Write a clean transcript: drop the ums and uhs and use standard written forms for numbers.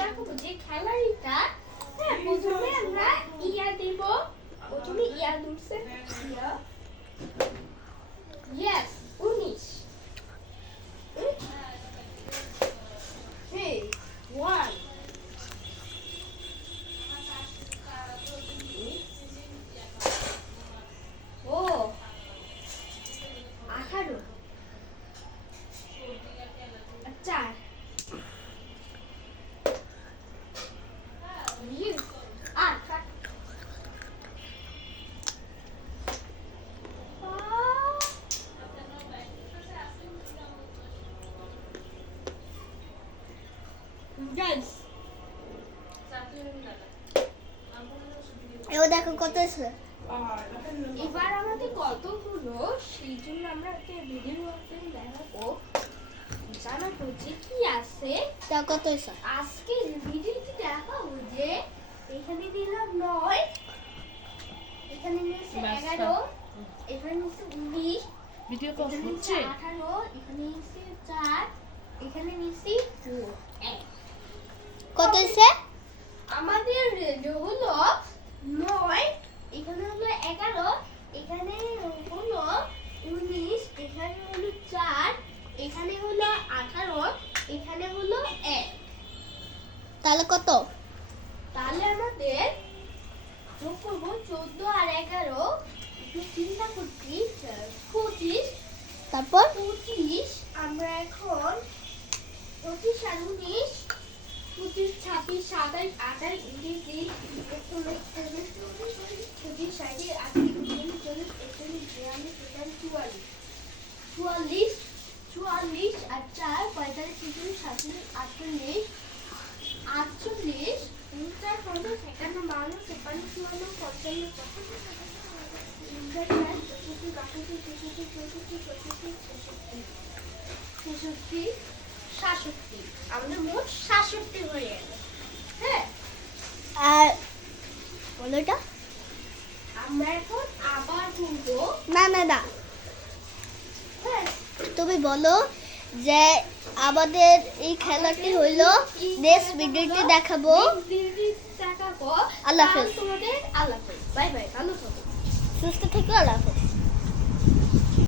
দেখাবো যে খেলাটা। হ্যাঁ, প্রথমে আমরা ইয়া দেব। প্রথমে ইয়া দুলছে ইয়া। Yes, 19। Hey, 1. Oh, 18। 4। You. 8। Guys, এও দেখো কত আছে। এবার আমাদের কতগুলো, সেই জন্য আমরা একটা ভিডিও দেখাবো, জানাবো যে কি আছে। তা কত আছে? আজকে ভিডিওতে দেখাবো যে এখানে দিলাম 9, এখানে নিয়েছে 11, এখানে নিয়েছে 19, ভিডিও এখানে নিয়েছে হচ্ছে 18, এখানে নিয়েছে 4, এখানে নিয়েছি 1। কত আছে? আমাদের হলো 9, এখানে হলো 11, এখানে হলো 19, এখানে হলো 4, এখানে হলো 18, এখানে হলো 1। তাহলে কত? তাহলে আমাদের যোগ করবো 14 আর 11, একটু চিন্তা করছি, 25। তারপর 25 আমরা এখন 25 আর 19, 25, 26, 27, 28, 29, 30, 31, 32, 33, 34, 35, 36, 37, 38, 39, 40, 44 আর 4, 45, 46, 47, 48, 48, 49, 50, 51, 52, 53, 54, 55, 66, আমাদের মোট 67 হয়ে গেল। হ্যাঁ, আর বলো এটা। আমরা এখন আবার করবো। না না না, হ্যাঁ, তুমি বলো যে আমাদের এই খেলাটি হইলো, নেক্সট ভিডিওতে দেখাবো। দেখাবো। আল্লাহ হাফেজ। তোমাদের আল্লাহ হাফেজ। বাই বাই, ভালো থাকো। সুস্থ থেকো, আল্লাহ হাফেজ।